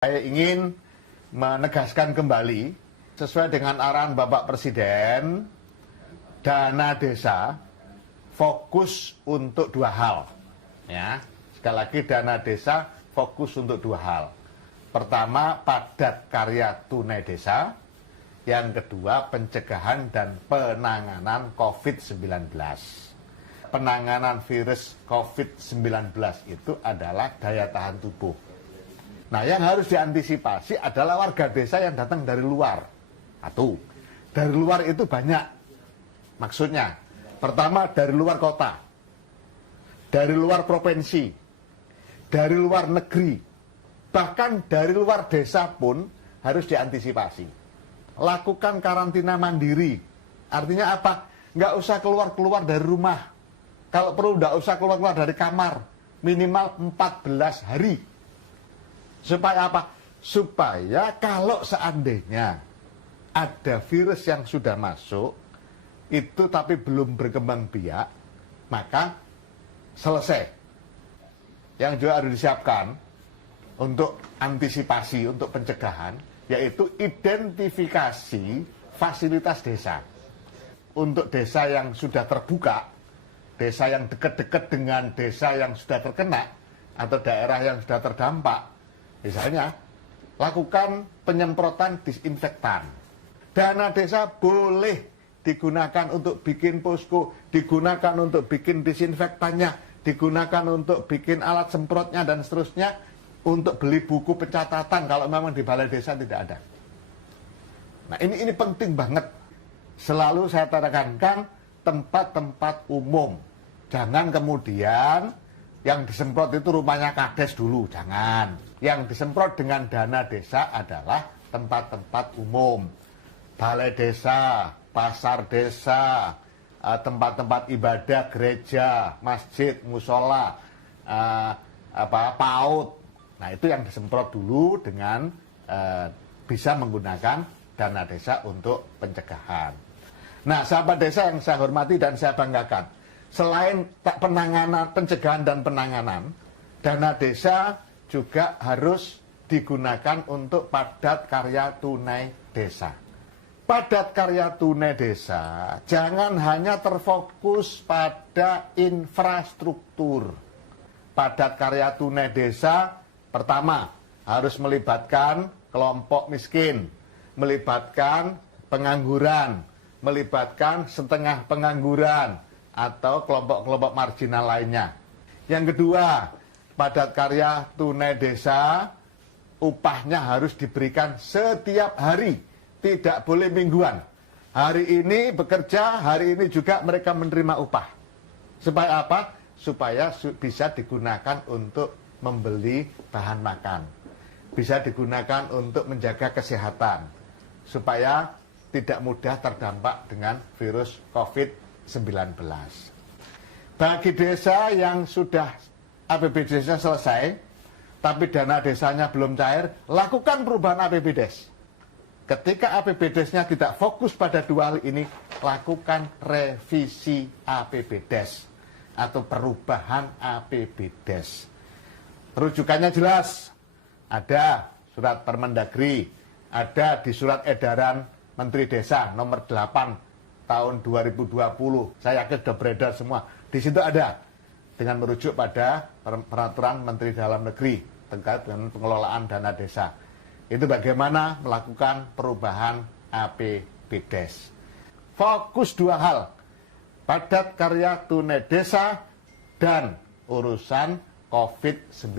Saya ingin menegaskan kembali, sesuai dengan arahan Bapak Presiden, dana desa fokus untuk dua hal. Ya, sekali lagi dana desa fokus untuk dua hal. Pertama, padat karya tunai desa. Yang kedua, pencegahan dan penanganan COVID-19. Penanganan virus COVID-19 itu adalah daya tahan tubuh. Nah, yang harus diantisipasi adalah warga desa yang datang dari luar. Satu, dari luar itu banyak. Maksudnya, pertama dari luar kota, dari luar provinsi, dari luar negeri, bahkan dari luar desa pun harus diantisipasi. Lakukan karantina mandiri. Artinya apa? Nggak usah keluar-keluar dari rumah. Kalau perlu nggak usah keluar-keluar dari kamar. Minimal 14 hari. Supaya apa? Supaya kalau seandainya ada virus yang sudah masuk, itu tapi belum berkembang biak, maka selesai. Yang juga harus disiapkan untuk antisipasi, untuk pencegahan, yaitu identifikasi fasilitas desa. Untuk desa yang sudah terbuka, desa yang dekat-dekat dengan desa yang sudah terkena, atau daerah yang sudah terdampak, misalnya, lakukan penyemprotan disinfektan. Dana desa boleh digunakan untuk bikin posko, digunakan untuk bikin disinfektannya, digunakan untuk bikin alat semprotnya, dan seterusnya, untuk beli buku pencatatan kalau memang di balai desa tidak ada. Nah, ini penting banget. Selalu saya tekankan tempat-tempat umum. Jangan kemudian yang disemprot itu rumahnya kades dulu, jangan. Yang disemprot dengan dana desa adalah tempat-tempat umum. Balai desa, pasar desa, tempat-tempat ibadah, gereja, masjid, musola, PAUD. Nah, itu yang disemprot dulu dengan bisa menggunakan dana desa untuk pencegahan. Nah, sahabat desa yang saya hormati dan saya banggakan, selain penanganan, pencegahan dan penanganan, dana desa juga harus digunakan untuk padat karya tunai desa. Padat karya tunai desa jangan hanya terfokus pada infrastruktur. Padat karya tunai desa pertama harus melibatkan kelompok miskin, melibatkan pengangguran, melibatkan setengah pengangguran, atau kelompok-kelompok marginal lainnya. Yang kedua, padat karya tunai desa, upahnya harus diberikan setiap hari, tidak boleh mingguan. Hari ini bekerja, hari ini juga mereka menerima upah. Supaya apa? Supaya bisa digunakan untuk membeli bahan makan. Bisa digunakan untuk menjaga kesehatan. Supaya tidak mudah terdampak dengan virus COVID-19. Bagi desa yang sudah APBDes-nya selesai, tapi dana desanya belum cair, lakukan perubahan APBDes. Ketika APBDes-nya tidak fokus pada dua hal ini, lakukan revisi APBDes atau perubahan APBDes. Rujukannya jelas, ada surat Permendagri, ada di surat edaran Menteri Desa nomor 8 tahun 2020. Saya yakin sudah beredar semua. Di situ ada dengan merujuk pada peraturan Menteri Dalam Negeri terkait dengan pengelolaan dana desa. Itu bagaimana melakukan perubahan APBDes. Fokus dua hal, padat karya tunai desa dan urusan COVID-19.